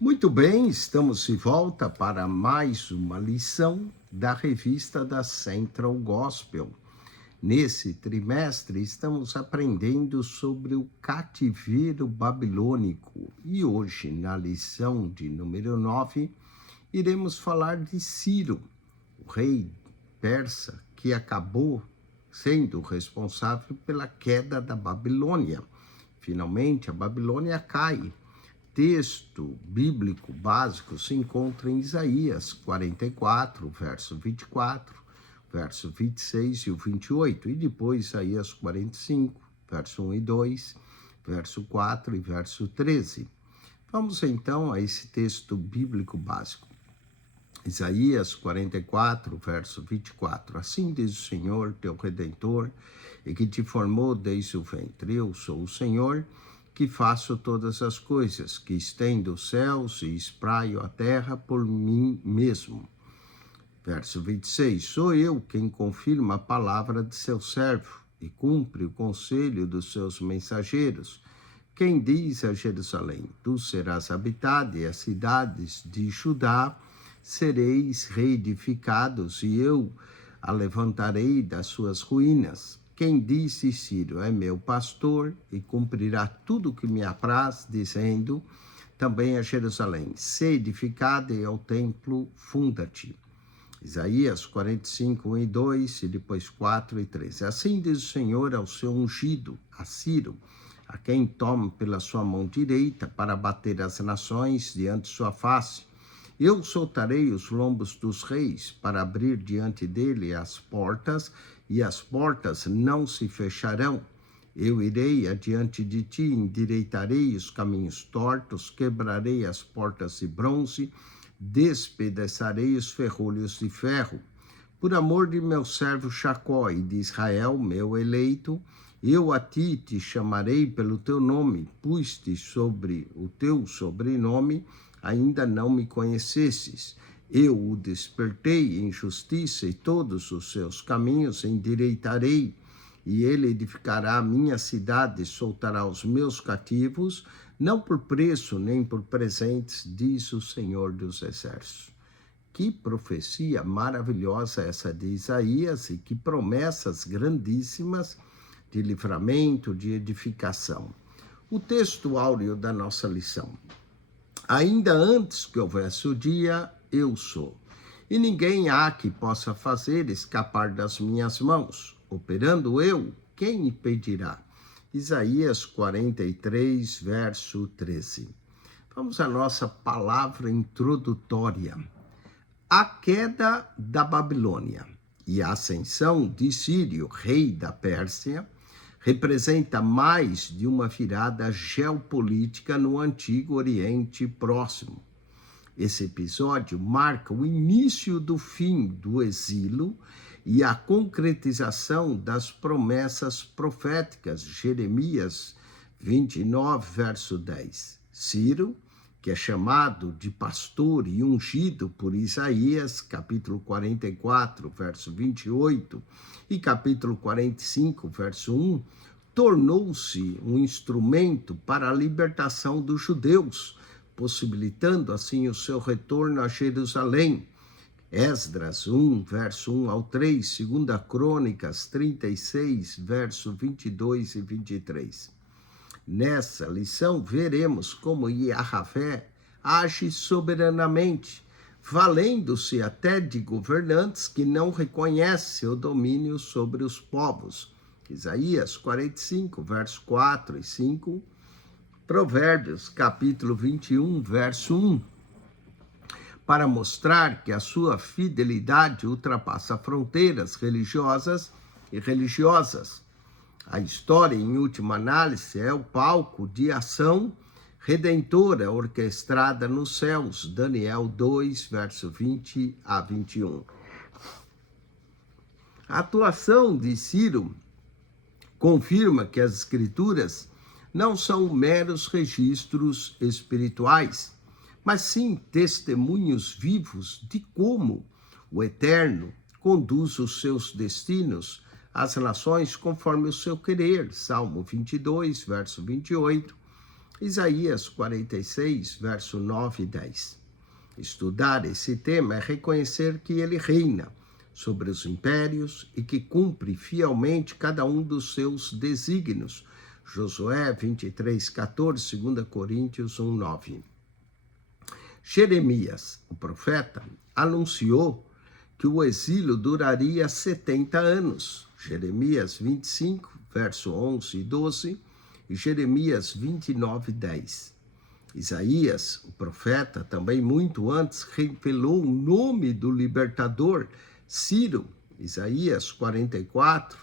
Muito bem, estamos de volta para mais uma lição da revista da Central Gospel. Nesse trimestre, estamos aprendendo sobre o cativeiro babilônico e hoje, na lição de número 9, iremos falar de Ciro, o rei persa que acabou sendo responsável pela queda da Babilônia. Finalmente, a Babilônia cai. Texto bíblico básico se encontra em Isaías 44, verso 24, verso 26 e o 28, e depois Isaías 45, verso 1 e 2, verso 4 e verso 13. Vamos então a esse texto bíblico básico. Isaías 44, verso 24. Assim diz o Senhor, teu Redentor, e que te formou desde o ventre. Eu sou o Senhor, que faço todas as coisas, que estendo os céus e espraio a terra por mim mesmo. Verso 26. Sou eu quem confirma a palavra de seu servo e cumpre o conselho dos seus mensageiros. Quem diz a Jerusalém, tu serás habitada, e as cidades de Judá sereis reedificados, e eu a levantarei das suas ruínas. Quem disse Ciro, é meu pastor, e cumprirá tudo o que me apraz, dizendo também a Jerusalém, sê edificada, e ao templo funda-te. Isaías 45, 1 e 2, e depois 4 e 13. Assim diz o Senhor ao seu ungido, a Ciro, a quem toma pela sua mão direita para bater as nações diante de sua face. Eu soltarei os lombos dos reis para abrir diante dele as portas, e as portas não se fecharão. Eu irei adiante de ti, endireitarei os caminhos tortos, quebrarei as portas de bronze, despedaçarei os ferrolhos de ferro. Por amor de meu servo Jacó e de Israel, meu eleito, eu a ti te chamarei pelo teu nome, pus-te sobre o teu sobrenome, ainda não me conhecesses. Eu o despertei em justiça, e todos os seus caminhos endireitarei, e ele edificará a minha cidade, soltará os meus cativos, não por preço nem por presentes, diz o Senhor dos Exércitos. Que profecia maravilhosa essa de Isaías, e que promessas grandíssimas de livramento, de edificação. O texto áureo da nossa lição. Ainda antes que houvesse o dia, eu sou. E ninguém há que possa fazer escapar das minhas mãos. Operando eu, quem impedirá? Isaías 43, verso 13. Vamos à nossa palavra introdutória. A queda da Babilônia e a ascensão de Ciro, rei da Pérsia, representa mais de uma virada geopolítica no Antigo Oriente Próximo. Esse episódio marca o início do fim do exílio e a concretização das promessas proféticas. Jeremias 29, verso 10. Ciro, que é chamado de pastor e ungido por Isaías, capítulo 44, verso 28, e capítulo 45, verso 1, tornou-se um instrumento para a libertação dos judeus, possibilitando assim o seu retorno a Jerusalém. Esdras 1, verso 1 ao 3, 2 Crônicas 36, verso 22 e 23. Nessa lição, veremos como Yahvé age soberanamente, valendo-se até de governantes que não reconhecem o domínio sobre os povos. Isaías 45, verso 4 e 5, Provérbios, capítulo 21, verso 1, para mostrar que a sua fidelidade ultrapassa fronteiras religiosas e religiosas. A história, em última análise, é o palco de ação redentora orquestrada nos céus. Daniel 2, verso 20 a 21. A atuação de Ciro confirma que as Escrituras não são meros registros espirituais, mas sim testemunhos vivos de como o Eterno conduz os seus destinos às nações conforme o seu querer. Salmo 22, verso 28, Isaías 46, verso 9 e 10. Estudar esse tema é reconhecer que ele reina sobre os impérios e que cumpre fielmente cada um dos seus desígnios. Josué 23, 14, 2 Coríntios 1, 9. Jeremias, o profeta, anunciou que o exílio duraria 70 anos. Jeremias 25, verso 11 e 12, e Jeremias 29, 10. Isaías, o profeta, também muito antes, revelou o nome do libertador, Ciro. Isaías 44,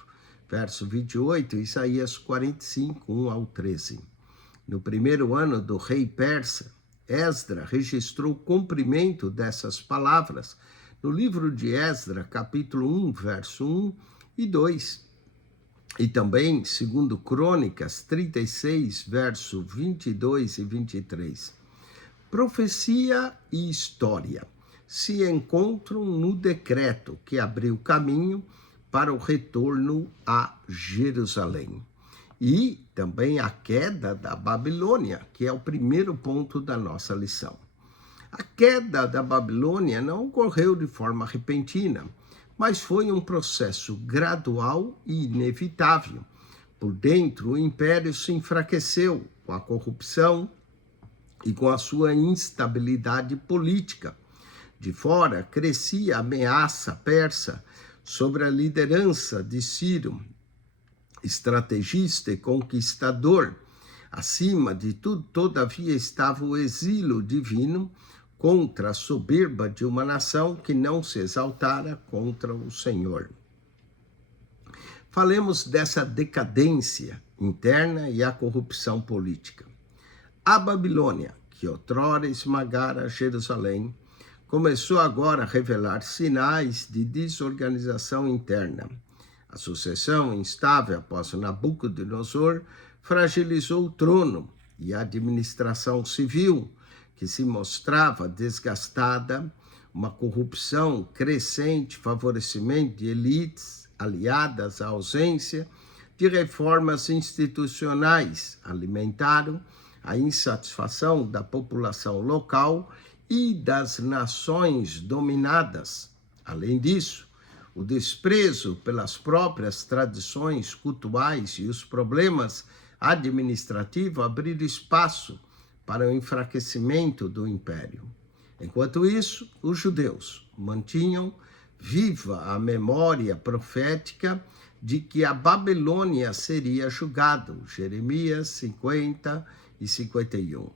verso 28, e Isaías 45, 1 ao 13. No primeiro ano do rei persa, Esdra registrou o cumprimento dessas palavras no livro de Esdra, capítulo 1, verso 1 e 2. E também, segundo Crônicas 36, verso 22 e 23. Profecia e história se encontram no decreto que abriu caminho para o retorno a Jerusalém. E também a queda da Babilônia, que é o primeiro ponto da nossa lição. A queda da Babilônia não ocorreu de forma repentina, mas foi um processo gradual e inevitável. Por dentro, o império se enfraqueceu com a corrupção e com a sua instabilidade política. De fora, crescia a ameaça persa sobre a liderança de Ciro, estrategista e conquistador. Acima de tudo, todavia, estava o exílio divino contra a soberba de uma nação que não se exaltara contra o Senhor. Falemos dessa decadência interna e a corrupção política. A Babilônia, que outrora esmagara Jerusalém, começou agora a revelar sinais de desorganização interna. A sucessão instável após Nabucodonosor fragilizou o trono e a administração civil, que se mostrava desgastada, uma corrupção crescente, favorecimento de elites aliadas à ausência de reformas institucionais, alimentaram a insatisfação da população local e das nações dominadas. Além disso, o desprezo pelas próprias tradições cultuais e os problemas administrativos abriram espaço para o enfraquecimento do império. Enquanto isso, os judeus mantinham viva a memória profética de que a Babilônia seria julgado, Jeremias 50 e 51.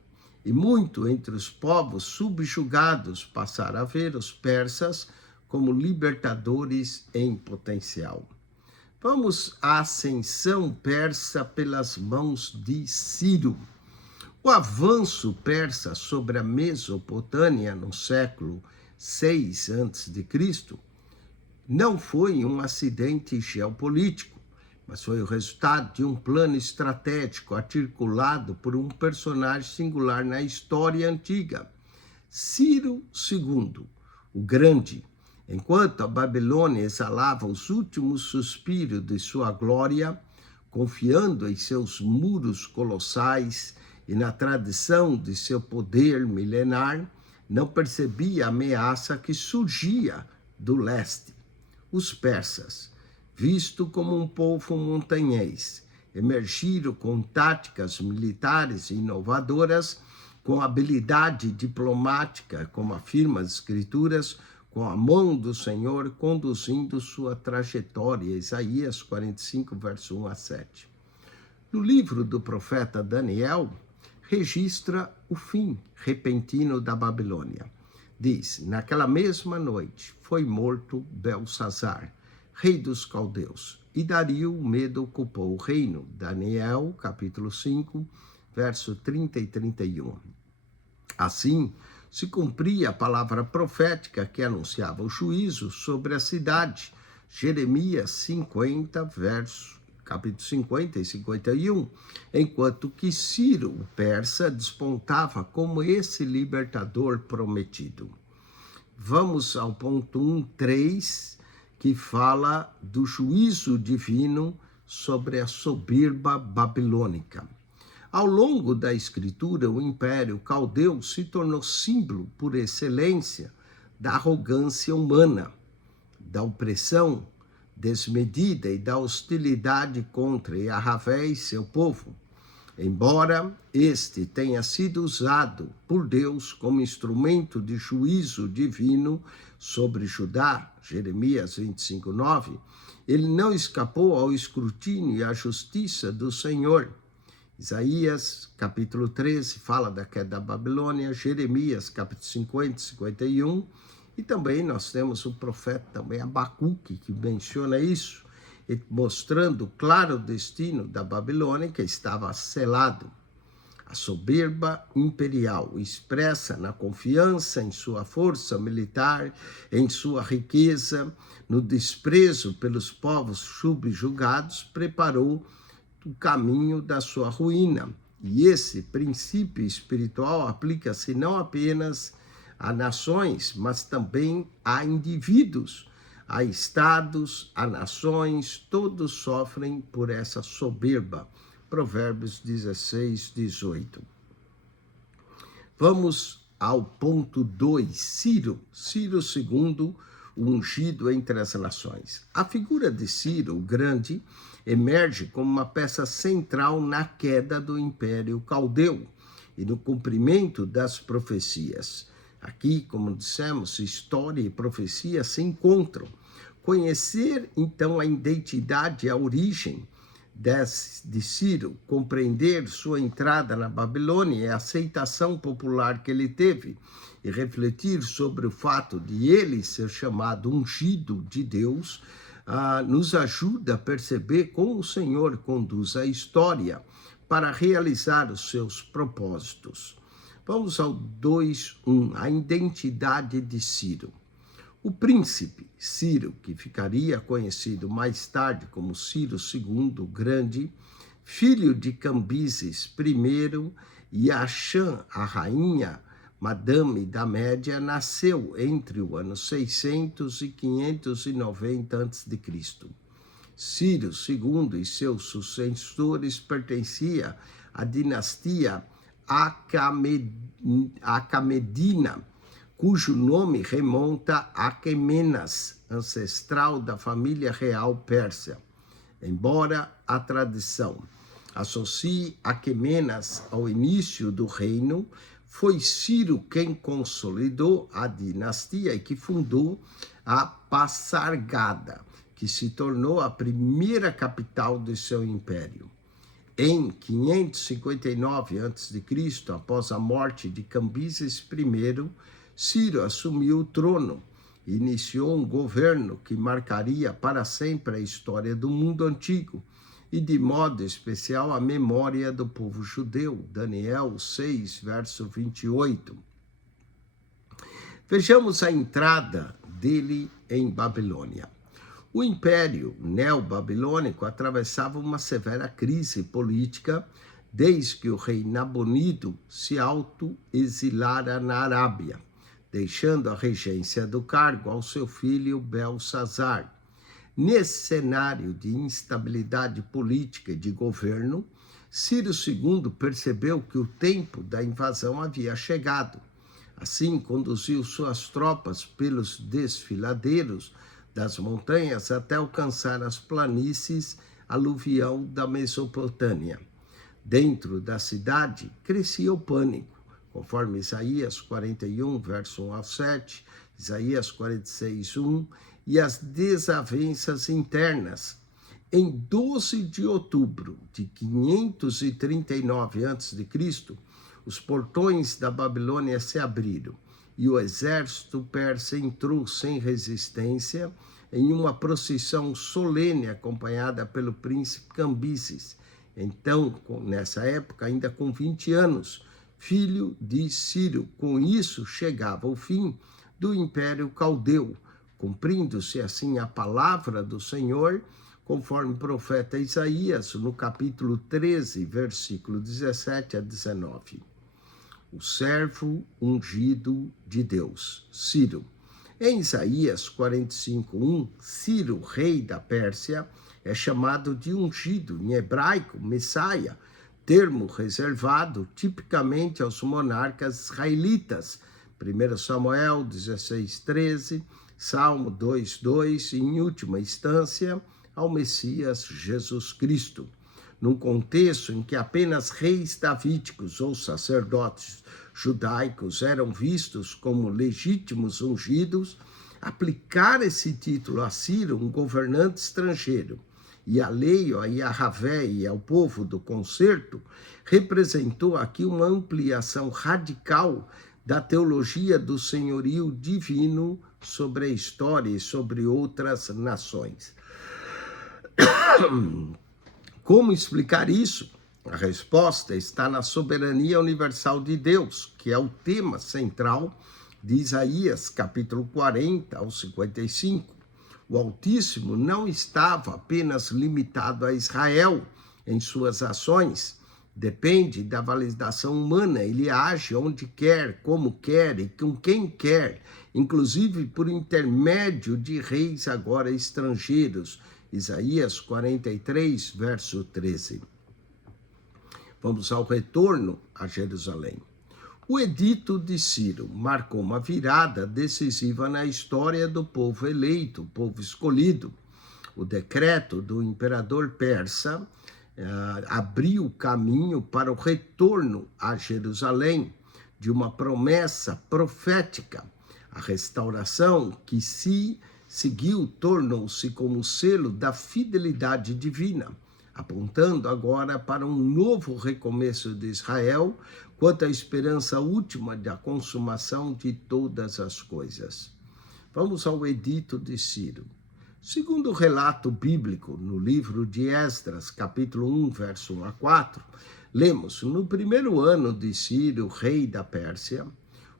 E muito entre os povos subjugados passaram a ver os persas como libertadores em potencial. Vamos à ascensão persa pelas mãos de Ciro. O avanço persa sobre a Mesopotâmia no século 6 a.C. não foi um acidente geopolítico, mas foi o resultado de um plano estratégico articulado por um personagem singular na história antiga, Ciro II, o Grande. Enquanto a Babilônia exalava os últimos suspiros de sua glória, confiando em seus muros colossais e na tradição de seu poder milenar, não percebia a ameaça que surgia do leste. Os persas, visto como um povo montanhês, emergiram com táticas militares inovadoras, com habilidade diplomática, como afirma as Escrituras, com a mão do Senhor conduzindo sua trajetória. Isaías 45, verso 1 a 7. No livro do profeta Daniel, registra o fim repentino da Babilônia. Diz: naquela mesma noite foi morto Belsazar, rei dos caldeus, e Dario o medo ocupou o reino. Daniel, capítulo 5, verso 30 e 31. Assim, se cumpria a palavra profética que anunciava o juízo sobre a cidade. Jeremias 50, capítulo 50 e 51, enquanto que Ciro, o persa, despontava como esse libertador prometido. Vamos ao ponto 1.3, que fala do juízo divino sobre a soberba babilônica. Ao longo da escritura, o Império Caldeu se tornou símbolo por excelência da arrogância humana, da opressão desmedida e da hostilidade contra Yahvé e seu povo. Embora este tenha sido usado por Deus como instrumento de juízo divino sobre Judá, Jeremias 25:9, ele não escapou ao escrutínio e à justiça do Senhor. Isaías, capítulo 13, fala da queda da Babilônia, Jeremias, capítulo 50, 51, e também nós temos o profeta também Abacuque, que menciona isso, mostrando o claro destino da Babilônia, que estava selado. A soberba imperial expressa na confiança em sua força militar, em sua riqueza, no desprezo pelos povos subjugados, preparou o caminho da sua ruína. E esse princípio espiritual aplica-se não apenas a nações, mas também a indivíduos, a estados, a nações, todos sofrem por essa soberba. Provérbios 16, 18. Vamos ao ponto 2, Ciro II, o ungido entre as nações. A figura de Ciro, o Grande, emerge como uma peça central na queda do Império Caldeu e no cumprimento das profecias. Aqui, como dissemos, história e profecia se encontram. Conhecer, então, a identidade e a origem de Ciro, compreender sua entrada na Babilônia e a aceitação popular que ele teve, e refletir sobre o fato de ele ser chamado ungido de Deus, nos ajuda a perceber como o Senhor conduz a história para realizar os seus propósitos. Vamos ao 2:1, a identidade de Ciro. O príncipe Ciro, que ficaria conhecido mais tarde como Ciro II o Grande, filho de Cambises I e Axã, a rainha Madame da Média, nasceu entre o ano 600 e 590 a.C. Ciro II e seus sucessores pertenciam à dinastia Acamedina, cujo nome remonta a Aquemenas, ancestral da família real persa. Embora a tradição associe Aquemenas ao início do reino, foi Ciro quem consolidou a dinastia e que fundou a Passargada, que se tornou a primeira capital do seu império. Em 559 a.C., após a morte de Cambises I, Ciro assumiu o trono e iniciou um governo que marcaria para sempre a história do mundo antigo e, de modo especial, a memória do povo judeu. Daniel 6, verso 28. Vejamos a entrada dele em Babilônia. O Império Neobabilônico atravessava uma severa crise política desde que o rei Nabonido se auto-exilara na Arábia, deixando a regência do cargo ao seu filho Belsazar. Nesse cenário de instabilidade política e de governo, Ciro II percebeu que o tempo da invasão havia chegado. Assim, conduziu suas tropas pelos desfiladeiros das montanhas até alcançar as planícies aluvial da Mesopotâmia. Dentro da cidade, crescia o pânico, conforme Isaías 41, verso 1 ao 7, Isaías 46, 1, e as desavenças internas. Em 12 de outubro de 539 a.C., os portões da Babilônia se abriram e o exército persa entrou sem resistência em uma procissão solene acompanhada pelo príncipe Cambises, então, nessa época, ainda com 20 anos, filho de Ciro. Com isso, chegava o fim do Império Caldeu, cumprindo-se assim a palavra do Senhor, conforme o profeta Isaías, no capítulo 13, versículo 17 a 19. O servo ungido de Deus, Ciro. Em Isaías 45:1, Ciro, rei da Pérsia, é chamado de ungido, em hebraico, Messiah, termo reservado tipicamente aos monarcas israelitas. 1 Samuel 16:13, Salmo 2:2 e, em última instância, ao Messias Jesus Cristo. Num contexto em que apenas reis davídicos ou sacerdotes judaicos eram vistos como legítimos ungidos, aplicar esse título a Ciro, um governante estrangeiro, e alheio a Yahvé e ao povo do concerto, representou aqui uma ampliação radical da teologia do senhorio divino sobre a história e sobre outras nações. Como explicar isso? A resposta está na soberania universal de Deus, que é o tema central de Isaías, capítulo 40 ao 55. O Altíssimo não estava apenas limitado a Israel em suas ações. Depende da validação humana, ele age onde quer, como quer e com quem quer, inclusive por intermédio de reis agora estrangeiros. Isaías 43, verso 13. Vamos ao retorno a Jerusalém. O edito de Ciro marcou uma virada decisiva na história do povo eleito, povo escolhido. O decreto do imperador persa abriu o caminho para o retorno a Jerusalém de uma promessa profética. A restauração que se seguiu tornou-se como selo da fidelidade divina, apontando agora para um novo recomeço de Israel, quanto à esperança última da consumação de todas as coisas. Vamos ao edito de Ciro. Segundo o relato bíblico, no livro de Esdras, capítulo 1, verso 1 a 4, lemos: no primeiro ano de Ciro, rei da Pérsia,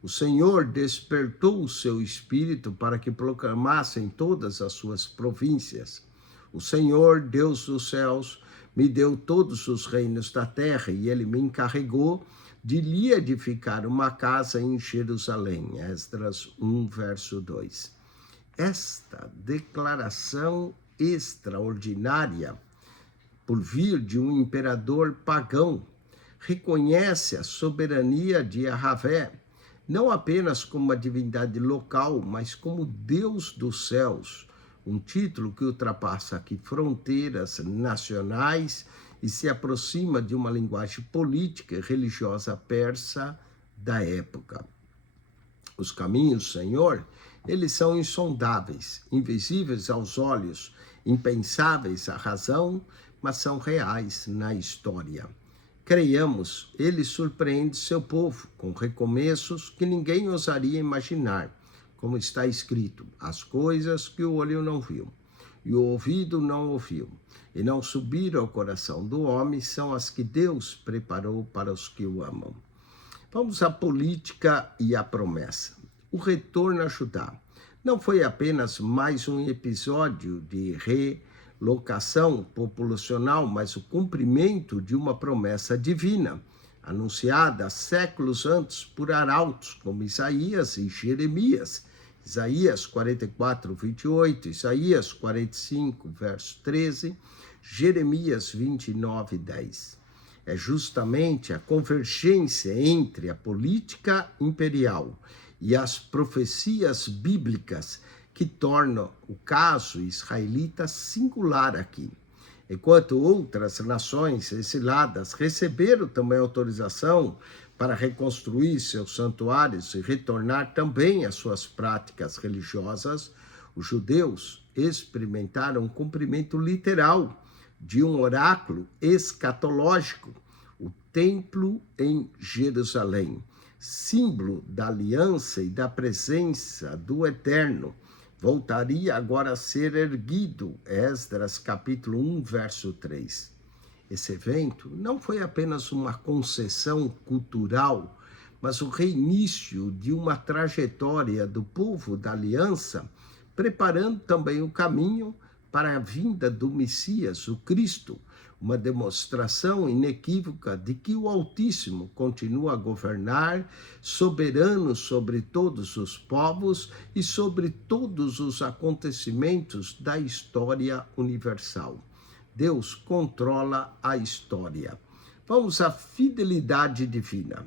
o Senhor despertou o seu espírito para que proclamassem todas as suas províncias. O Senhor, Deus dos céus, me deu todos os reinos da terra e ele me encarregou de lhe edificar uma casa em Jerusalém. Esdras 1, verso 2. Esta declaração extraordinária, por vir de um imperador pagão, reconhece a soberania de Yahvé, não apenas como uma divindade local, mas como Deus dos céus, um título que ultrapassa aqui fronteiras nacionais e se aproxima de uma linguagem política e religiosa persa da época. Os caminhos do Senhor, eles são insondáveis, invisíveis aos olhos, impensáveis à razão, mas são reais na história. Creiamos, ele surpreende seu povo com recomeços que ninguém ousaria imaginar, como está escrito: as coisas que o olho não viu e o ouvido não ouviu e não subiram ao coração do homem são as que Deus preparou para os que o amam. Vamos à política e à promessa. O retorno a Judá não foi apenas mais um episódio de relocação populacional, mas o cumprimento de uma promessa divina, anunciada séculos antes por arautos como Isaías e Jeremias. Isaías 44, 28, Isaías 45, verso 13, Jeremias 29, 10. É justamente a convergência entre a política imperial e as profecias bíblicas que torna o caso israelita singular aqui. Enquanto outras nações exiladas receberam também autorização para reconstruir seus santuários e retornar também às suas práticas religiosas, os judeus experimentaram um cumprimento literal de um oráculo escatológico, o templo em Jerusalém, símbolo da aliança e da presença do Eterno, voltaria agora a ser erguido. Esdras capítulo 1, verso 3. Esse evento não foi apenas uma concessão cultural, mas o reinício de uma trajetória do povo da aliança, preparando também o caminho para a vinda do Messias, o Cristo, uma demonstração inequívoca de que o Altíssimo continua a governar, soberano sobre todos os povos e sobre todos os acontecimentos da história universal. Deus controla a história. Vamos à fidelidade divina.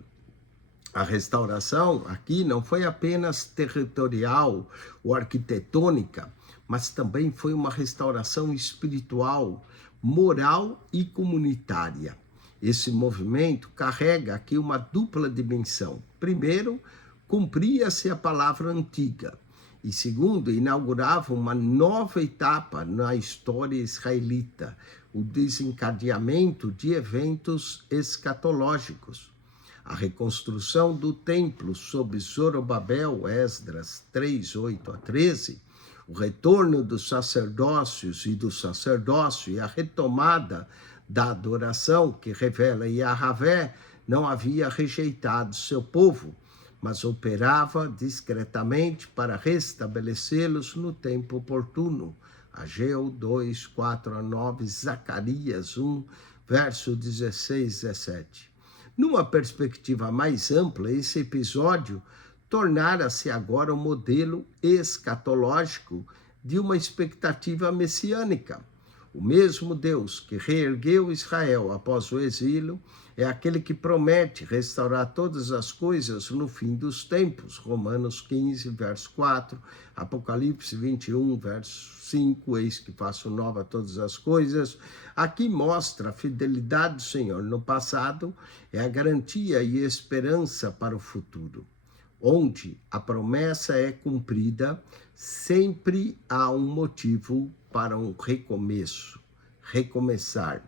A restauração aqui não foi apenas territorial ou arquitetônica, mas também foi uma restauração espiritual, moral e comunitária. Esse movimento carrega aqui uma dupla dimensão. Primeiro, cumpria-se a palavra antiga. E segundo, inaugurava uma nova etapa na história israelita, o desencadeamento de eventos escatológicos. A reconstrução do templo sob Zorobabel, Esdras 3, 8 a 13, o retorno dos sacerdócios e do sacerdócio e a retomada da adoração que revela Yahvé não havia rejeitado seu povo, mas operava discretamente para restabelecê-los no tempo oportuno. Ageu 2, 4 a 9, Zacarias 1, verso 16, 17. Numa perspectiva mais ampla, esse episódio tornara-se agora um modelo escatológico de uma expectativa messiânica. O mesmo Deus que reergueu Israel após o exílio é aquele que promete restaurar todas as coisas no fim dos tempos. Romanos 15, verso 4, Apocalipse 21, verso 5, eis que faço nova todas as coisas. Aqui mostra a fidelidade do Senhor no passado, é a garantia e esperança para o futuro. Onde a promessa é cumprida, sempre há um motivo para um recomeço, recomeçar.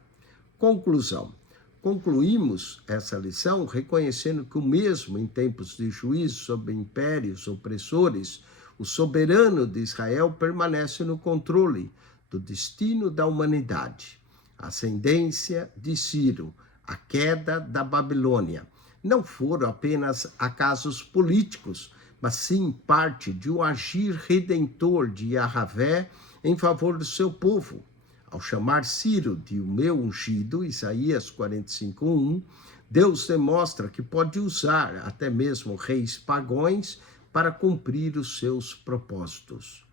Conclusão. Concluímos essa lição reconhecendo que o mesmo em tempos de juízo sobre impérios opressores, o soberano de Israel permanece no controle do destino da humanidade. A ascendência de Ciro, a queda da Babilônia, não foram apenas acasos políticos, mas sim parte de um agir redentor de Yahvé em favor do seu povo. Ao chamar Ciro de o meu ungido, Isaías 45:1, Deus demonstra que pode usar até mesmo reis pagãos para cumprir os seus propósitos.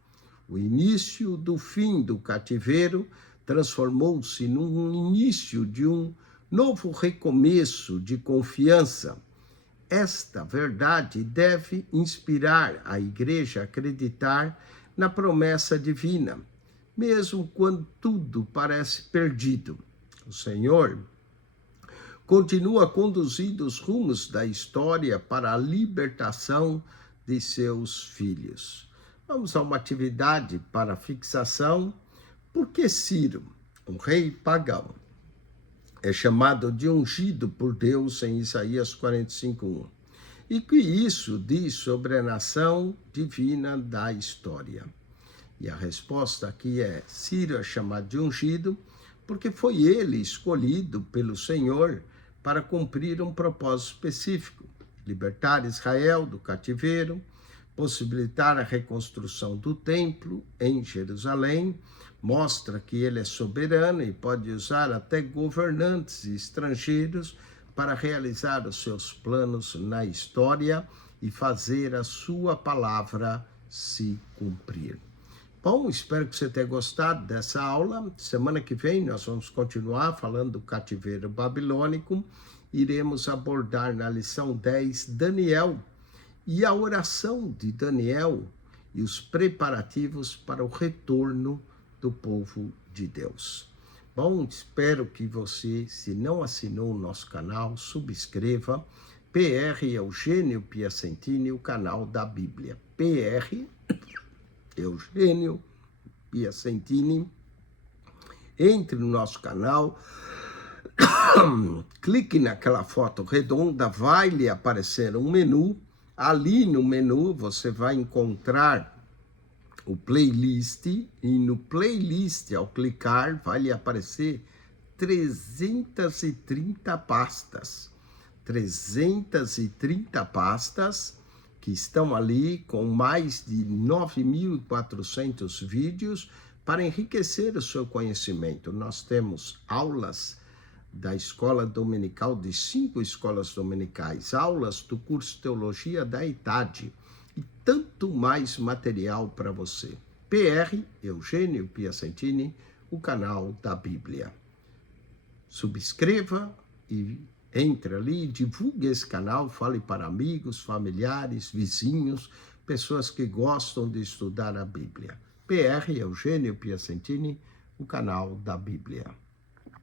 O início do fim do cativeiro transformou-se num início de um novo recomeço de confiança. Esta verdade deve inspirar a igreja a acreditar na promessa divina, mesmo quando tudo parece perdido. O Senhor continua conduzindo os rumos da história para a libertação de seus filhos. Vamos a uma atividade para fixação. Por que Ciro, um rei pagão, é chamado de ungido por Deus em Isaías 45:1? E que isso diz sobre a nação divina da história? E a resposta aqui é: Ciro é chamado de ungido porque foi ele escolhido pelo Senhor para cumprir um propósito específico: libertar Israel do cativeiro, possibilitar a reconstrução do templo em Jerusalém, mostra que ele é soberano e pode usar até governantes estrangeiros para realizar os seus planos na história e fazer a sua palavra se cumprir. Bom, espero que você tenha gostado dessa aula. Semana que vem nós vamos continuar falando do cativeiro babilônico. Iremos abordar na lição 10 Daniel e a oração de Daniel e os preparativos para o retorno do povo de Deus. Bom, espero que você, se não assinou o nosso canal, subscreva. PR Eugênio Piacentini, o canal da Bíblia. PR Eugênio Piacentini. Entre no nosso canal, clique naquela foto redonda, vai lhe aparecer um menu. Ali no menu você vai encontrar o playlist, e no playlist, ao clicar, vai lhe aparecer 330 pastas. 330 pastas que estão ali com mais de 9.400 vídeos para enriquecer o seu conhecimento. Nós temos aulas da escola dominical, de 5 escolas dominicais, aulas do curso Teologia da Idade e tanto mais material para você. PR Eugênio Piacentini, o canal da Bíblia. Subscreva e entre ali, divulgue esse canal, fale para amigos, familiares, vizinhos, pessoas que gostam de estudar a Bíblia. PR Eugênio Piacentini, o canal da Bíblia.